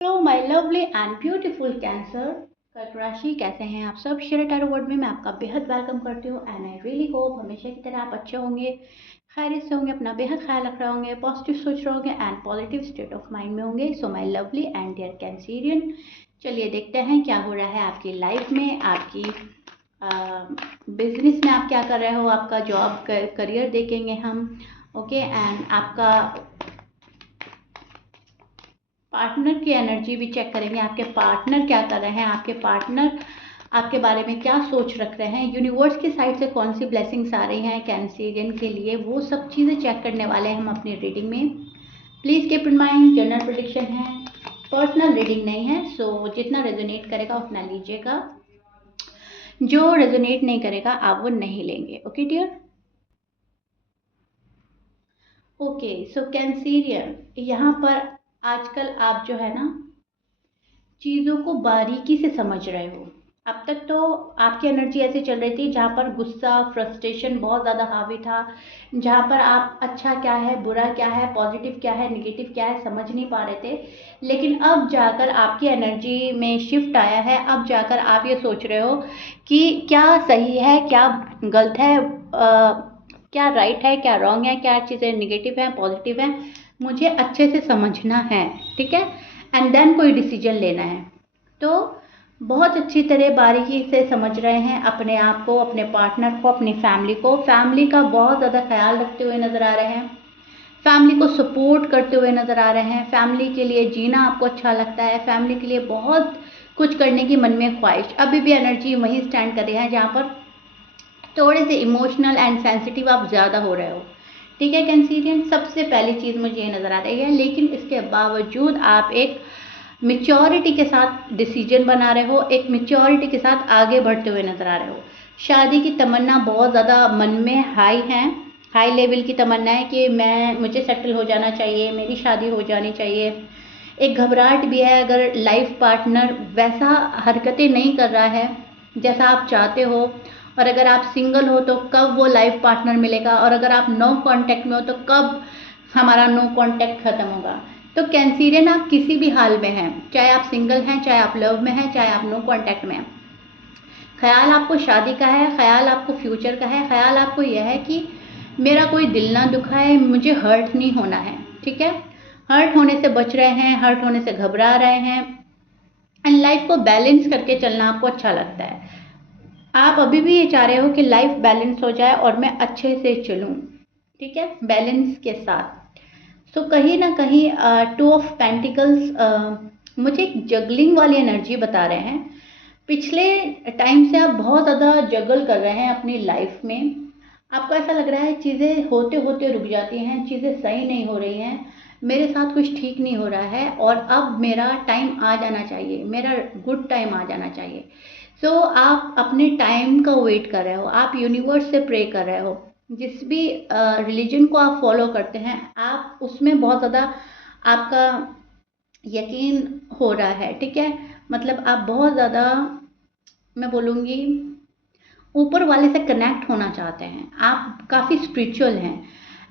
Hello my lovely and beautiful cancer. कर्क राशि, कैसे हैं आप सब? शेयर टैरो वर्ड में मैं आपका बेहद वेलकम करती हूँ एंड आई रियली होप हमेशा की तरह आप अच्छे होंगे, खैरियत से होंगे, अपना बेहद ख्याल रख रहे होंगे, पॉजिटिव सोच रहे होंगे and positive state of mind में होंगे। So my lovely and dear Cancerian, चलिए देखते हैं क्या हो रहा है आपकी लाइफ में, आपकी बिजनेस में आप क्या कर रहे हो, आपका जॉब करियर देखेंगे हम। ओके एंड आपका पार्टनर की एनर्जी भी चेक करेंगे, आपके पार्टनर क्या कर रहे हैं, आपके पार्टनर आपके बारे में क्या सोच रख रहे हैं, यूनिवर्स की साइड से कौन सी ब्लेसिंग्स आ रही हैं कैंसरियन के लिए, वो सब चीज़ें चेक करने वाले हैं हम अपनी रीडिंग में। Please keep in mind general prediction है, पर्सनल रीडिंग नहीं है। सो जितना रेजोनेट करेगा उतना लीजिएगा, जो रेजोनेट नहीं करेगा आप वो नहीं लेंगे। Okay dear. Okay so Cancerian, यहाँ पर आजकल आप जो है ना चीज़ों को बारीकी से समझ रहे हो। अब तक तो आपकी एनर्जी ऐसे चल रही थी जहाँ पर गुस्सा, फ्रस्ट्रेशन बहुत ज़्यादा हावी था, जहाँ पर आप अच्छा क्या है, बुरा क्या है, पॉजिटिव क्या है, नेगेटिव क्या है समझ नहीं पा रहे थे। लेकिन अब जाकर आपकी एनर्जी में शिफ्ट आया है, अब जाकर आप ये सोच रहे हो कि क्या सही है, क्या गलत है, क्या राइट है, क्या रॉन्ग है, क्या चीज़ें नेगेटिव हैं, पॉजिटिव हैं, मुझे अच्छे से समझना है। ठीक है, एंड देन कोई डिसीजन लेना है। तो बहुत अच्छी तरह बारीकी से समझ रहे हैं अपने आप को, अपने पार्टनर को, अपनी फैमिली को। फैमिली का बहुत ज़्यादा ख्याल रखते हुए नज़र आ रहे हैं, फैमिली को सपोर्ट करते हुए नज़र आ रहे हैं, फैमिली के लिए जीना आपको अच्छा लगता है, फैमिली के लिए बहुत कुछ करने की मन में ख्वाहिश। अभी भी एनर्जी वहीं स्टैंड कर रही है जहाँ पर थोड़े से इमोशनल एंड सेंसिटिव आप ज़्यादा हो रहे हो। ठीक है कैंसरियन, सबसे पहली चीज़ मुझे ये नज़र आ रही है। लेकिन इसके बावजूद आप एक मिच्योरिटी के साथ डिसीजन बना रहे हो, एक मिच्योरिटी के साथ आगे बढ़ते हुए नजर आ रहे हो। शादी की तमन्ना बहुत ज़्यादा मन में हाई है, हाई लेवल की तमन्ना है कि मुझे सेटल हो जाना चाहिए, मेरी शादी हो जानी चाहिए। एक घबराहट भी है अगर लाइफ पार्टनर वैसा हरकतें नहीं कर रहा है जैसा आप चाहते हो, और अगर आप सिंगल हो तो कब वो लाइफ पार्टनर मिलेगा, और अगर आप नो कांटेक्ट में हो तो कब हमारा नो कांटेक्ट खत्म होगा। तो कैंसरियन, आप किसी भी हाल में हैं, चाहे आप सिंगल हैं, चाहे आप लव में हैं, चाहे आप नो कांटेक्ट में हैं, ख्याल आपको शादी का है, ख्याल आपको फ्यूचर का है, ख्याल आपको यह है कि मेरा कोई दिल ना दुखाए, मुझे हर्ट नहीं होना है। ठीक है, हर्ट होने से बच रहे हैं, हर्ट होने से घबरा रहे हैं, एंड लाइफ को बैलेंस करके चलना आपको अच्छा लगता है। आप अभी भी ये चाह रहे हो कि लाइफ बैलेंस हो जाए और मैं अच्छे से चलूँ। ठीक है, बैलेंस के साथ। सो कहीं ना कहीं टू ऑफ पेंटिकल्स मुझे एक जगलिंग वाली एनर्जी बता रहे हैं। पिछले टाइम से आप बहुत ज़्यादा जगल कर रहे हैं अपनी लाइफ में। आपको ऐसा लग रहा है चीज़ें होते होते रुक जाती हैं, चीज़ें सही नहीं हो रही हैं, मेरे साथ कुछ ठीक नहीं हो रहा है और अब मेरा टाइम आ जाना चाहिए, मेरा गुड टाइम आ जाना चाहिए। सो आप अपने टाइम का वेट कर रहे हो, आप यूनिवर्स से प्रे कर रहे हो। जिस भी रिलीजन को आप फॉलो करते हैं, आप उसमें बहुत ज़्यादा आपका यकीन हो रहा है। ठीक है, मतलब आप बहुत ज़्यादा, मैं बोलूँगी, ऊपर वाले से कनेक्ट होना चाहते हैं, आप काफ़ी स्पिरिचुअल हैं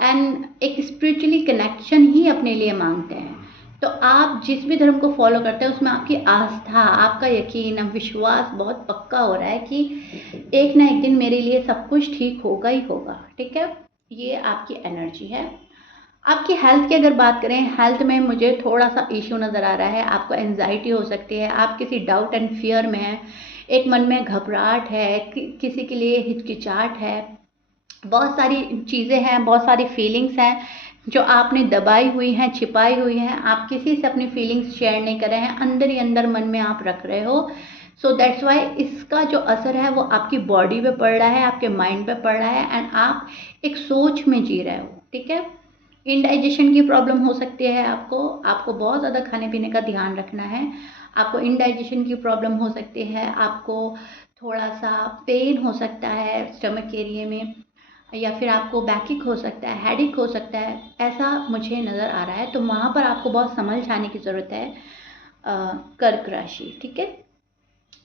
एंड एक स्पिरिचुअली कनेक्शन ही अपने लिए मांगते हैं। तो आप जिस भी धर्म को फॉलो करते हैं उसमें आपकी आस्था, आपका यकीन, विश्वास बहुत पक्का हो रहा है कि एक ना एक दिन मेरे लिए सब कुछ ठीक होगा ही होगा। ठीक है, ये आपकी एनर्जी है। आपकी हेल्थ की अगर बात करें, हेल्थ में मुझे थोड़ा सा इशू नज़र आ रहा है, आपको एंजाइटी हो सकती है, आप किसी डाउट एंड फियर में हैं, एक मन में घबराहट है, किसी के लिए हिचकिचाहट है, बहुत सारी चीज़ें हैं, बहुत सारी फीलिंग्स हैं जो आपने दबाई हुई हैं, छिपाई हुई हैं, आप किसी से अपनी फीलिंग्स शेयर नहीं कर रहे हैं, अंदर ही अंदर मन में आप रख रहे हो। सो दैट्स वाई इसका जो असर है वो आपकी बॉडी पे पड़ रहा है, आपके माइंड पे पड़ रहा है एंड आप एक सोच में जी रहे हो। ठीक है, इनडाइजेशन की प्रॉब्लम हो सकती है, आपको बहुत ज़्यादा खाने पीने का ध्यान रखना है। आपको इनडाइजेशन की प्रॉब्लम हो सकती है, आपको थोड़ा सा पेन हो सकता है स्टमक एरिया में, या फिर आपको बैकिक हो सकता है, हेडिक हो सकता है, ऐसा मुझे नज़र आ रहा है। तो वहाँ पर आपको बहुत संभल जाने की ज़रूरत है कर्क राशि। ठीक है,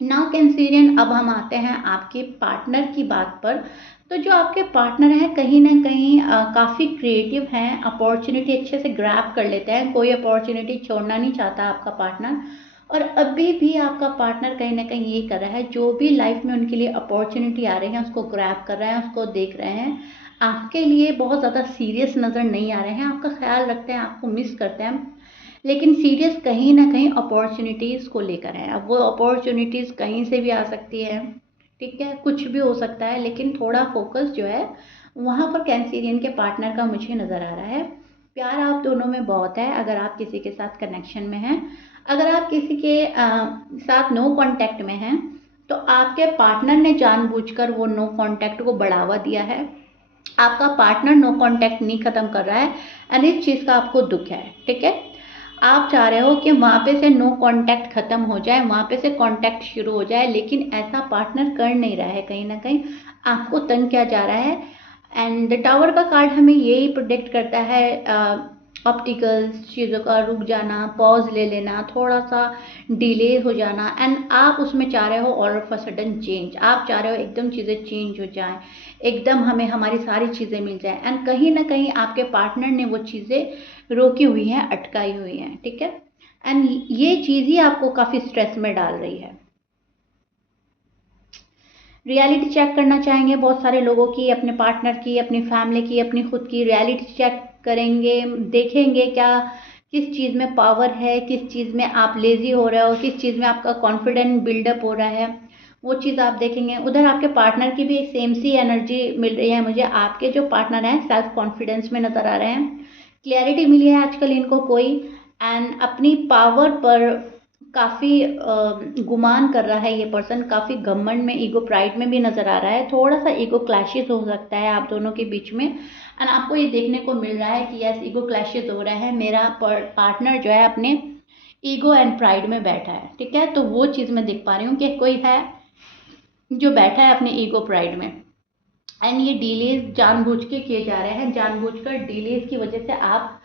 नाउ कैंसेरियन, अब हम आते हैं आपके पार्टनर की बात पर। तो जो आपके पार्टनर हैं कहीं ना कहीं काफ़ी क्रिएटिव हैं, अपॉर्चुनिटी अच्छे से ग्रैब कर लेते हैं, कोई अपॉर्चुनिटी छोड़ना नहीं चाहता आपका पार्टनर। और अभी भी आपका पार्टनर कहीं ना कहीं ये कर रहा है, जो भी लाइफ में उनके लिए अपॉर्चुनिटी आ रही है उसको ग्रैब कर रहे हैं, उसको देख रहे हैं। आपके लिए बहुत ज़्यादा सीरियस नज़र नहीं आ रहे हैं, आपका ख्याल रखते हैं, आपको मिस करते हैं, लेकिन सीरियस कहीं ना कहीं अपॉर्चुनिटीज़ को लेकर है। अब वो अपॉर्चुनिटीज़ कहीं से भी आ सकती है, ठीक है, कुछ भी हो सकता है, लेकिन थोड़ा फोकस जो है वहाँ पर कैंसेरियन के पार्टनर का मुझे नज़र आ रहा है। प्यार आप दोनों में बहुत है, अगर आप किसी के साथ कनेक्शन में हैं। अगर आप किसी के साथ नो कांटेक्ट में हैं, तो आपके पार्टनर ने जानबूझकर वो नो कांटेक्ट को बढ़ावा दिया है। आपका पार्टनर नो कांटेक्ट नहीं ख़त्म कर रहा है, एंड इस चीज़ का आपको दुख है, ठीक है। आप चाह रहे हो कि वहाँ पे से नो कांटेक्ट ख़त्म हो जाए, वहाँ पे से कांटेक्ट शुरू हो जाए, लेकिन ऐसा पार्टनर कर नहीं रहा है, कहीं ना कहीं आपको तंग किया जा रहा है। एंड द टावर का कार्ड हमें यही प्रोडिक्ट करता है, ऑप्टिकल्स चीज़ों का रुक जाना, पॉज ले लेना, थोड़ा सा डिले हो जाना, एंड आप उसमें चाह रहे हो all of a sudden change. आप चाह रहे हो एकदम चीज़ें चेंज हो जाएं, एकदम हमें हमारी सारी चीज़ें मिल जाएं, एंड कहीं ना कहीं आपके पार्टनर ने वो चीज़ें रोकी हुई हैं, अटकाई हुई हैं, ठीक है। एंड ये चीज़ ही आपको काफ़ी स्ट्रेस में डाल रही है। रियलिटी चेक करना चाहेंगे बहुत सारे लोगों की, अपने पार्टनर की, अपनी फैमिली की, अपनी खुद की रियलिटी चेक करेंगे, देखेंगे क्या किस चीज़ में पावर है, किस चीज़ में आप लेजी हो रहे हो, किस चीज़ में आपका कॉन्फिडेंट बिल्डअप हो रहा है, वो चीज़ आप देखेंगे। उधर आपके पार्टनर की भी सेम सी एनर्जी मिल रही है मुझे, आपके जो पार्टनर हैं सेल्फ कॉन्फिडेंस में नज़र आ रहे हैं, क्लैरिटी मिली है आजकल इनको कोई, एंड अपनी पावर पर काफ़ी गुमान कर रहा है ये पर्सन, काफ़ी घमंड में, ईगो प्राइड में भी नज़र आ रहा है, थोड़ा सा ईगो क्लैशेस हो सकता है आप दोनों के बीच में। एंड आपको ये देखने को मिल रहा है कि यस ईगो क्लैशेस हो रहा है, मेरा पार्टनर जो है अपने ईगो एंड प्राइड में बैठा है, ठीक है। तो वो चीज़ मैं देख पा रही हूँ कि कोई है जो बैठा है अपने ईगो प्राइड में, एंड ये डिलेज जानबूझ के किए जा रहे हैं, जानबूझकर डिलेज की वजह से आप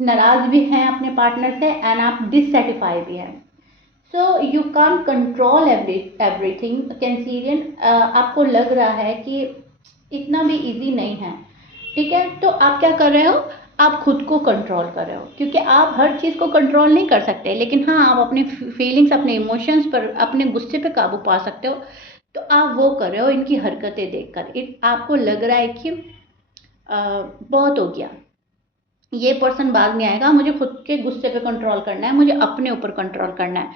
नाराज भी हैं अपने पार्टनर से, एंड आप डिससेटिस्फाई भी हैं। So you can't control everything Cancerian, आपको लग रहा है कि इतना भी इजी नहीं है, ठीक है। तो आप क्या कर रहे हो, आप खुद को कंट्रोल कर रहे हो, क्योंकि आप हर चीज़ को कंट्रोल नहीं कर सकते, लेकिन हाँ आप अपने फीलिंग्स, अपने इमोशंस पर, अपने गुस्से पे काबू पा सकते हो। तो आप वो कर रहे हो इनकी हरकतें देखकर, आपको लग रहा है कि बहुत हो गया, ये पर्सन बाद में आएगा, मुझे खुद के गुस्से पे कंट्रोल करना है, मुझे अपने ऊपर कंट्रोल करना है।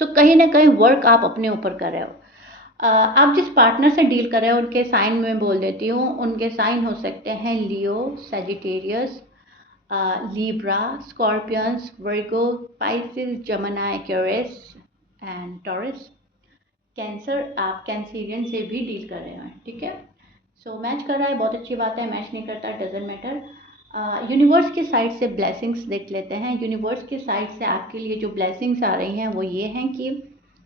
सो कहीं ना कहीं वर्क आप अपने ऊपर कर रहे हो। आप जिस पार्टनर से डील कर रहे हो उनके साइन में बोल देती हूँ, उनके साइन हो सकते हैं Leo, Sagittarius, Libra, Scorpions, Virgo, Pisces, Gemini, Aquarius and Taurus. Cancer, आप कैंसीरियन से भी डील कर रहे हैं, ठीक है। सो मैच कर रहा है, बहुत अच्छी बात है, मैच नहीं करता डजेंट मैटर। यूनिवर्स की साइड से ब्लेसिंग्स देख लेते हैं। यूनिवर्स की साइड से आपके लिए जो ब्लेसिंग्स आ रही हैं वो ये हैं कि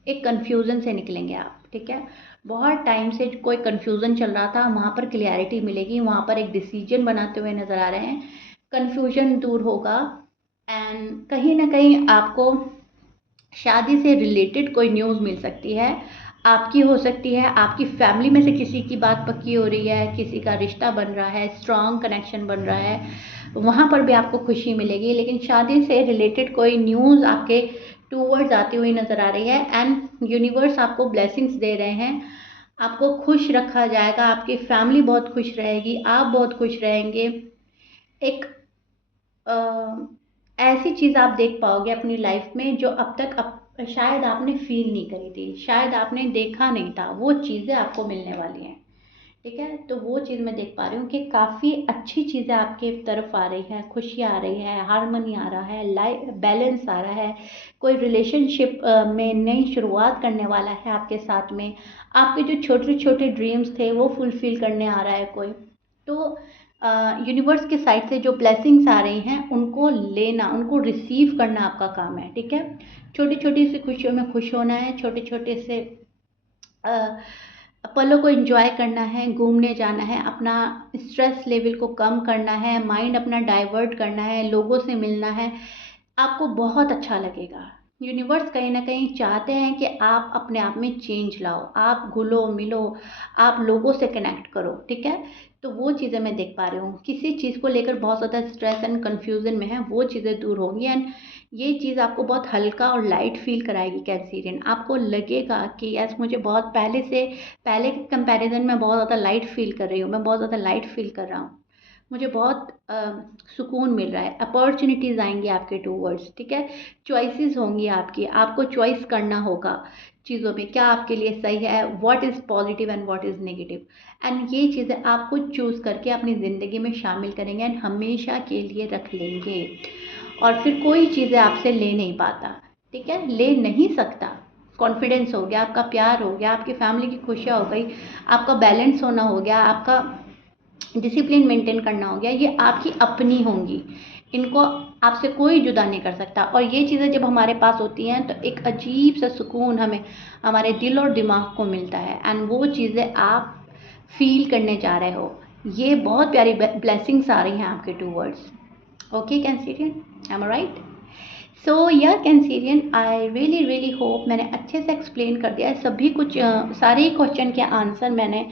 एक कन्फ्यूज़न से निकलेंगे आप, ठीक है। बहुत टाइम से कोई कन्फ्यूज़न चल रहा था, वहाँ पर क्लियरिटी मिलेगी, वहाँ पर एक डिसीजन बनाते हुए नज़र आ रहे हैं, कन्फ्यूजन दूर होगा, एंड कहीं ना कहीं आपको शादी से रिलेटेड कोई न्यूज़ मिल सकती है, आपकी हो सकती है, आपकी फैमिली में से किसी की बात पक्की हो रही है, किसी का रिश्ता बन रहा है, स्ट्रॉन्ग कनेक्शन बन रहा है, वहाँ पर भी आपको खुशी मिलेगी। लेकिन शादी से रिलेटेड कोई न्यूज़ आपके टूवर्ड्स आती हुई नज़र आ रही है, एंड यूनिवर्स आपको ब्लेसिंग्स दे रहे हैं, आपको खुश रखा जाएगा, आपकी फैमिली बहुत खुश रहेगी, आप बहुत खुश रहेंगे। एक ऐसी चीज़ आप देख पाओगे अपनी लाइफ में जो अब तक शायद आपने फील नहीं करी थी, शायद आपने देखा नहीं था, वो चीज़ें आपको मिलने वाली हैं, ठीक है। तो वो चीज़ मैं देख पा रही हूँ कि काफ़ी अच्छी चीज़ें आपके तरफ आ रही हैं, खुशियाँ आ रही है, हारमोनी आ रहा है, लाइफ बैलेंस आ रहा है, कोई रिलेशनशिप में नई शुरुआत करने वाला है आपके साथ में, आपके जो छोटे छोटे ड्रीम्स थे वो फुलफिल करने आ रहा है कोई। तो यूनिवर्स के साइड से जो ब्लेसिंग्स आ रही हैं उनको लेना, उनको रिसीव करना आपका काम है, ठीक है। छोटी छोटी सी खुशियों में खुश होना है, छोटे छोटे से पलों को एंजॉय करना है, घूमने जाना है, अपना स्ट्रेस लेवल को कम करना है, माइंड अपना डाइवर्ट करना है, लोगों से मिलना है, आपको बहुत अच्छा लगेगा, यूनिवर्स कहीं ना कहीं चाहते हैं कि आप अपने आप में चेंज लाओ, आप घुलो मिलो, आप लोगों से कनेक्ट करो, ठीक है। तो वो चीज़ें मैं देख पा रही हूँ, किसी चीज़ को लेकर बहुत ज़्यादा स्ट्रेस एंड कन्फ्यूज़न में है, वो चीज़ें दूर होंगी एंड ये चीज़ आपको बहुत हल्का और लाइट फील कराएगी कैंसरियन। आपको लगेगा कि यस, मुझे बहुत पहले के कंपैरिजन में बहुत ज़्यादा लाइट फील कर रही हूँ, मैं बहुत ज़्यादा लाइट फील कर रहा हूँ, मुझे बहुत सुकून मिल रहा है। अपॉर्चुनिटीज़ आएंगी आपके टूवर्ड्स, ठीक है। चॉइसेस होंगी आपकी, आपको चॉइस करना होगा चीज़ों में, क्या आपके लिए सही है, what is positive and what is negative, and ये चीज़ें आपको चूज़ करके अपनी ज़िंदगी में शामिल करेंगे एंड हमेशा के लिए रख लेंगे। और फिर कोई चीज़ें आपसे ले नहीं पाता, ठीक है, ले नहीं सकता। कॉन्फिडेंस हो गया, आपका प्यार हो गया, आपकी फैमिली की खुशियाँ हो गई, आपका बैलेंस होना हो गया, आपका डिसिप्लिन मेंटेन करना हो गया, ये आपकी अपनी होंगी, इनको आपसे कोई जुदा नहीं कर सकता। और ये चीज़ें जब हमारे पास होती हैं तो एक अजीब सा सुकून हमें हमारे दिल और दिमाग को मिलता है एंड वो चीज़ें आप फील करने जा रहे हो। ये बहुत प्यारी ब्लेसिंग्स आ रही हैं आपके टूवर्ड्स। ओके कैंसिरियन, एम आई राइट? सो या कैंसिरियन, आई रियली रियली होप मैंने अच्छे से एक्सप्लेन कर दिया है सभी कुछ, सारे ही क्वेश्चन के आंसर मैंने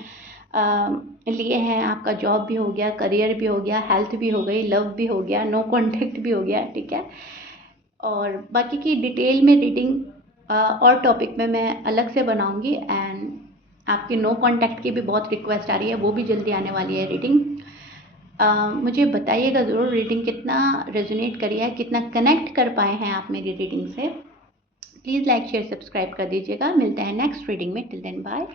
लिए हैं। आपका जॉब भी हो गया, करियर भी हो गया, हेल्थ भी हो गई, लव भी हो गया, नो कॉन्टेक्ट भी हो गया, ठीक है। और बाकी की डिटेल में रीडिंग और टॉपिक में मैं अलग से बनाऊंगी एंड आपकी नो कॉन्टैक्ट की भी बहुत रिक्वेस्ट आ रही है, वो भी जल्दी आने वाली है रीडिंग। मुझे बताइएगा ज़रूर रीडिंग कितना रेजोनेट करी है, कितना कनेक्ट कर पाए हैं आप मेरी रीडिंग से। प्लीज़ लाइक शेयर सब्सक्राइब कर दीजिएगा। मिलते हैं नेक्स्ट रीडिंग में। Till then bye.